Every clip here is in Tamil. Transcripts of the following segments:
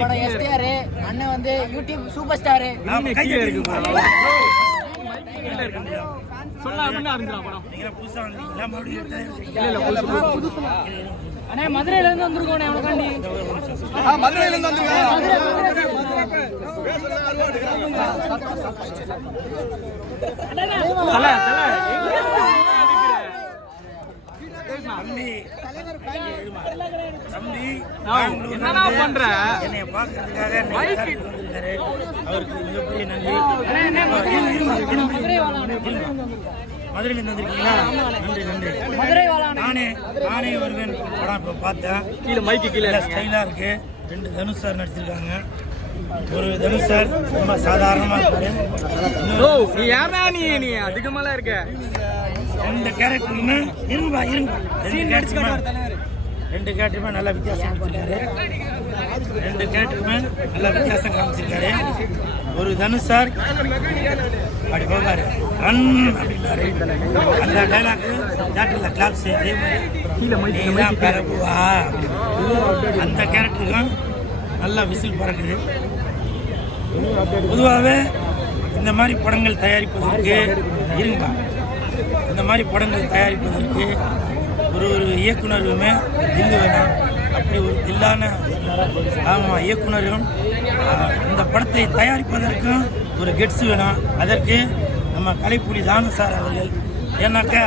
படம் எஸ்டிஆர் அண்ணன் வந்து யூடியூப் சூப்பர் ஸ்டார். அண்ணே மதுரையில இருந்து வந்திருக்கோம். அவனுக்காண்டி மதுரையில இருந்து வந்திருக்கோம். என்னடா பண்ற? என்னைய பாக்குறதுக்காக அவருக்கு மிகப்பெரிய நன்றி. மதுரையில இருந்து வந்திருக்கீங்களா? நன்றி நன்றி. நானே வருவேன் படம் இப்ப பார்த்தேன். கீழே மைக்கு கீழே ஸ்டைலா இருக்கு. 2 தனுஷ் சார் நடிச்சிருக்காங்க. ஒரு தனுஷ் சார் ரொம்ப சாதாரணமா இருப்பாரு. நீ அதிகமாலாம் இருக்க. 2 கேரக்டருமே இருங்க 2 கேரக்டருமே நல்ல வித்தியாசம் கொடுத்துருக்காரு. 2 கேரக்டருமே நல்ல வித்தியாசம் காமிச்சிருக்காரு. ஒரு தனுஷ் சார் அப்படி போகாரு ரன் அப்படின்னாரு. அந்த டைலாக் தேட்டர்ல கிளாப்ஸ் அதே மாதிரி பரப்புவா அந்த கேரக்டருக்கும் நல்ல விசில் பறக்குது. பொதுவாகவே இந்த மாதிரி படங்கள் தயாரிப்பதற்கு இருங்க இந்த மாதிரி படங்கள் தயாரிப்பதற்கு ஒரு இயக்குனருமே தில்லு வேணும். அப்படி ஒரு தில்லான இயக்குனரும் இந்த படத்தை தயாரிப்பதற்கும் ஒரு கெட்ஸ் வேணும். அதற்கு நம்ம கலைப்புலி தானு சார் அவர்கள். ஏன்னாக்கா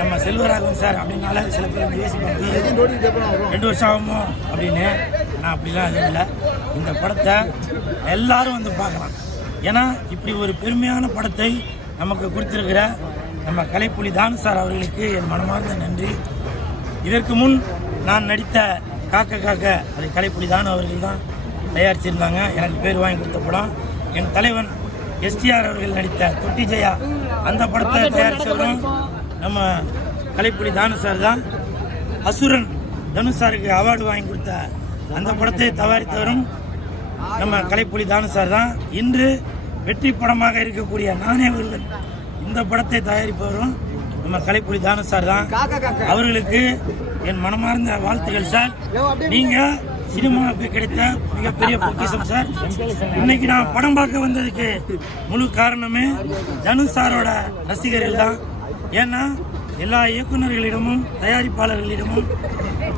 நம்ம செல்வராகவன் சார் அப்படின்னால சில பேர் வந்து யோசிப்பாங்க 2 வருஷம் ஆகுமோ அப்படின்னு. நான் அப்படிலாம் எதுவும் இல்லை. இந்த படத்தை எல்லாரும் வந்து பார்க்கலாம். ஏன்னா இப்படி ஒரு பெருமையான படத்தை நமக்கு கொடுத்துருக்கிற நம்ம கலைப்புலி தானு சார் அவர்களுக்கு என் மனமார்ந்த நன்றி. இதற்கு முன் நான் நடித்த காக்க அது கலைப்புலி தானு அவர்கள் தான் தயாரிச்சிருந்தாங்க. எனக்கு பேர் வாங்கி கொடுத்த படம். என் தலைவன் எஸ்டிஆர் அவர்கள் நடித்த தொட்டி ஜெயா அந்த படத்தை தயாரித்தவரும் நம்ம கலைப்புலி தானு சார் தான். அசுரன் தனுஷ் சாருக்கு அவார்டு வாங்கி கொடுத்த அந்த படத்தை தயாரித்தவரும் நம்ம கலைப்புலி தானு சார் தான். இன்று வெற்றி படமாக இருக்கக்கூடிய நானே ஒருவன் இந்த படத்தை தயாரிப்பவரும் நம்ம கலைப்புலி தானு சார் தான். அவர்களுக்கு என் மனமார்ந்த வாழ்த்துக்கள் சார். நீங்க சினிமாவுக்கு கிடைத்த மிகப்பெரிய பொக்கிஷம் சார். இன்னைக்கு நான் படம் பார்க்க வந்ததுக்கு முழு காரணமே தனுஷ் சாரோட ரசிகர்கள் தான். ஏன்னா எல்லா இயக்குநர்களிடமும் தயாரிப்பாளர்களிடமும்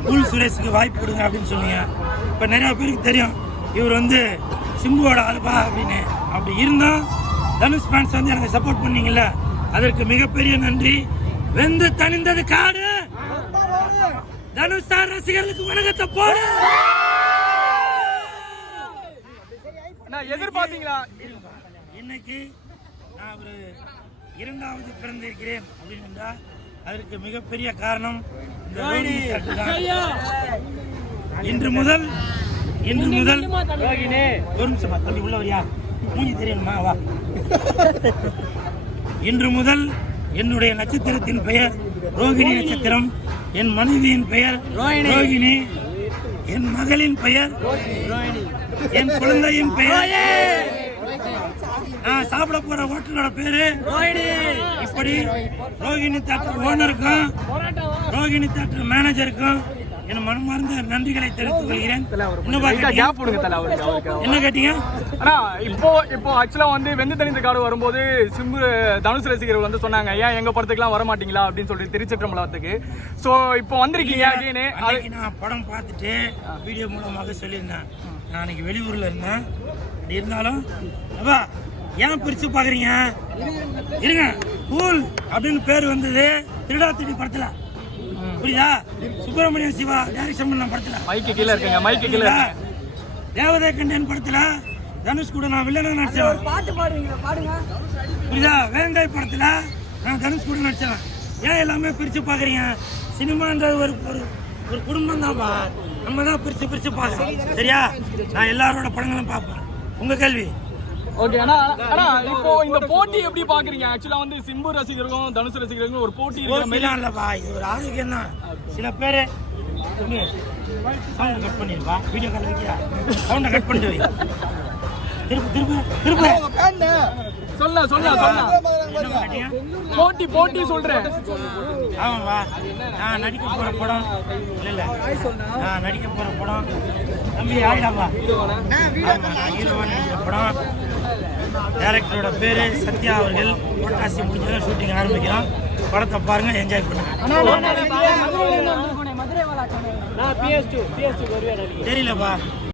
கூல் சுரேஷுக்கு வாய்ப்பு கொடுங்க அப்படின்னு சொன்னீங்க. இப்போ நிறைய பேருக்கு தெரியும் இவர் வந்து சிம்புவோட ஆளுபா அப்படின்னு. அப்படி இருந்தால் தனுஷ் ஃபேன்ஸ் வந்து எனக்கு சப்போர்ட் பண்ணீங்கல்ல, அதற்கு மிகப்பெரிய நன்றி. வெந்து தணிந்தது காடு. தனுஷ் சார் ரசிகர்களுக்கு வணக்கத்தை போடு. எதிர்பார்த்தீங்களா? இன்னைக்கு நான் ஒரு 2வது பிறந்திருக்கிறேன் அப்படின்னு என்றால் அதற்கு மிகப்பெரிய காரணம் இன்று முதல் ஒரு நிமிஷமா தம்பி உள்ள வரியா மூஞ்சி தெரியணுமா வா. இன்று முதல் என்னுடைய நட்சத்திரத்தின் பெயர் ரோகிணி நட்சத்திரம். என் மனைவியின் பெயர் ரோகிணி. என் மகளின் பெயர் என் குழந்தையின் பெயர் நான் சாப்பிட போற ஹோட்டலோட பேரு இப்படி ரோகிணி தியேட்டர் ஓனருக்கும் ரோகிணி தியேட்டர் மேனேஜருக்கும் என் மனமார்ந்த நன்றிகளை தெரிவித்துக் கொள்கிறேன். என்ன கேட்டீங்க? இப்போ ஆக்சுவலா வந்து வெந்து தணிந்த காடு வரும்போது சிம்பு தனுஷ் ரசிகர்கள் வந்து சொன்னாங்க, ஏன் எங்க படத்துக்குலாம் வர மாட்டீங்களா அப்படின்னு சொல்லிட்டு திருச்சிற்றம்பலத்துக்கு. சோ இப்போ வந்திருக்கீங்க. நான் படம் பார்த்துட்டு வீடியோ மூலமாக சொல்லியிருந்தேன். நான் அன்னைக்கு வெளியூர்ல இருந்தேன். இருந்தாலும் ஏன் பிரிச்சு பாக்குறீங்க இருங்க கூல் அப்படின்னு பேர் வந்தது திருடா திருடி படத்துல. புரியுதா? சுப்பிரமணியம் சிவா டைரக்ஷன் பண்ண படத்துல மைக்கு கீழ இருக்கீங்க. மைக்கு கீழ தேவதே கண்டன் படத்துல தனுஷ் கூட நான் வில்லனா நடிச்சேன். புரியுதா? வேங்காய் படத்துல நான் தனுஷ் கூட நடிச்சேன். ஏன் எல்லாமே பிரிச்சு பாக்குறீங்க? சினிமான்றது ஒரு குடும்பம் தான்ப்பா. நம்ம தான் பிரிச்சு பார்க்கணும். சரியா? நான் எல்லாரோட படங்களும் பார்ப்பேன். உங்க கேள்வி. ஓகே. ஆனா இப்போ இந்த போட்டி எப்படி பாக்குறீங்க? ஆக்சுவலா வந்து சிம்பு ரசிகர்களும் தனுஷ் ரசிகர்களும் ஒரு போட்டி இல்லப்பா. இது ஒரு ஆரோக்கியம் தான். சில பேரு சவுண்ட் கட் பண்ணிருப்பா. வீடியோ கால் வைக்கியா? சவுண்ட கட் பண்ணிட்டு வை. திருப்பு சொல்ல என்னப்பா கேட்டீங்க? போட்டி சொல்றேன். ஆமாப்பா, நான் நடிக்க போற படம் இல்ல நான் நடிக்க போற படம் தம்பி ஆயிடாப்பா. ஆமா, நான் ஹீரோவா நடிக்கிற படம். டைரக்டரோட பேரு சத்யா அவர்கள். புரட்டாசி முடிஞ்சதான் ஷூட்டிங் ஆரம்பிக்கிறோம். படத்தை பாருங்க, என்ஜாய் பண்ணுங்க. தெரியலப்பா.